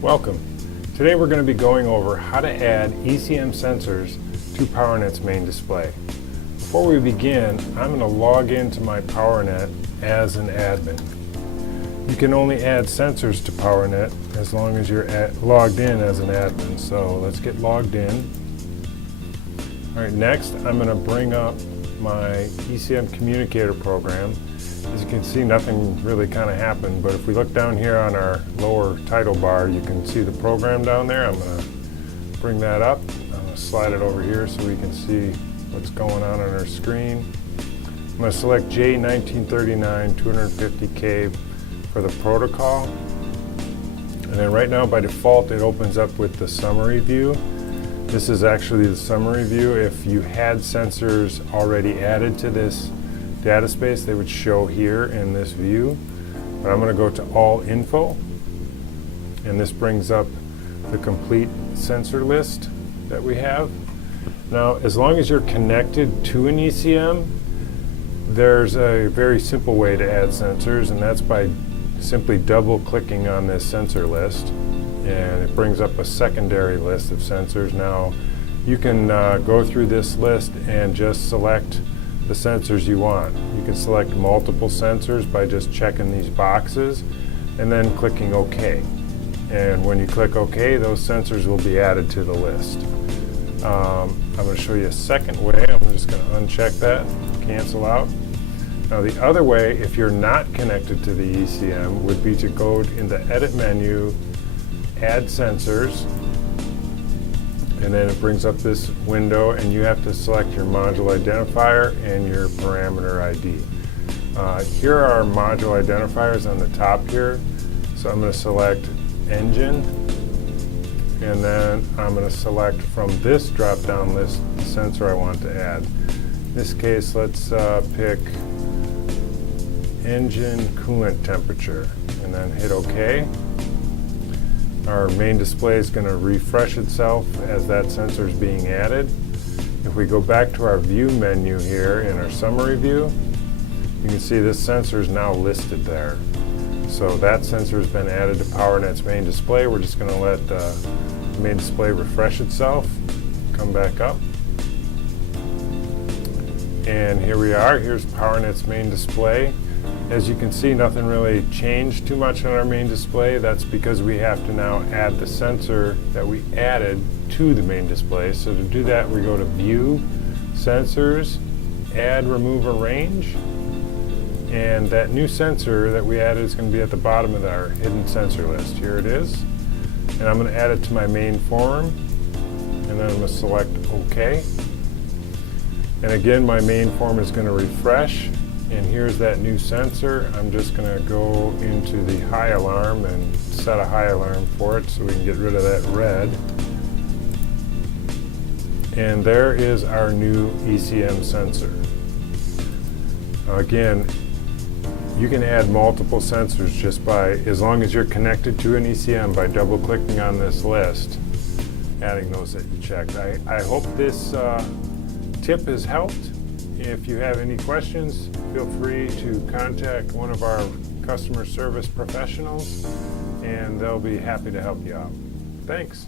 Welcome. Today we're going to be going over how to add ECM sensors to PowerNet's main display. Before we begin, I'm going to log into my PowerNet as an admin. You can only add sensors to PowerNet as long as you're logged in as an admin. So let's get logged in. Alright, next I'm going to bring up my ECM Communicator program. As you can see, nothing really kind of happened, but if we look down here on our lower title bar, you can see the program down there. I'm going to bring that up. I'm going to slide it over here so we can see what's going on our screen. I'm going to select J1939 250K for the protocol. And then right now by default it opens up with the summary view. This is actually the summary view. If you had sensors already added to this data space, they would show here in this view. But I'm going to go to all info, and this brings up the complete sensor list that we have. Now, as long as you're connected to an ECM, there's a very simple way to add sensors, and that's by simply double clicking on this sensor list, and it brings up a secondary list of sensors. Now you can go through this list and just select the sensors you want. You can select multiple sensors by just checking these boxes and then clicking OK. And when you click OK, those sensors will be added to the list. I'm going to show you a second way. I'm just going to uncheck that, cancel out. Now the other way, if you're not connected to the ECM, would be to go in the Edit menu, Add Sensors, and then it brings up this window, and you have to select your module identifier and your parameter ID. Here are our module identifiers on the top here. So I'm going to select Engine, and then I'm going to select from this drop-down list the sensor I want to add. In this case, let's pick Engine Coolant Temperature, and then hit OK. Our main display is going to refresh itself as that sensor is being added. If we go back to our view menu here in our summary view, you can see this sensor is now listed there. So that sensor has been added to PowerNet's main display. We're just going to let the main display refresh itself, come back up. And here we are. Here's PowerNet's main display. As you can see, nothing really changed too much on our main display. That's because we have to now add the sensor that we added to the main display. So to do that, we go to View, Sensors, Add, Remove, Arrange. And that new sensor that we added is going to be at the bottom of our hidden sensor list. Here it is. And I'm going to add it to my main form. And then I'm going to select OK. And again, my main form is going to refresh. And here's that new sensor. I'm just going to go into the high alarm and set a high alarm for it so we can get rid of that red. And there is our new ECM sensor. Again, you can add multiple sensors just by, as long as you're connected to an ECM, by double clicking on this list, adding those that you checked. I hope this tip has helped. If you have any questions, feel free to contact one of our customer service professionals, and they'll be happy to help you out. Thanks.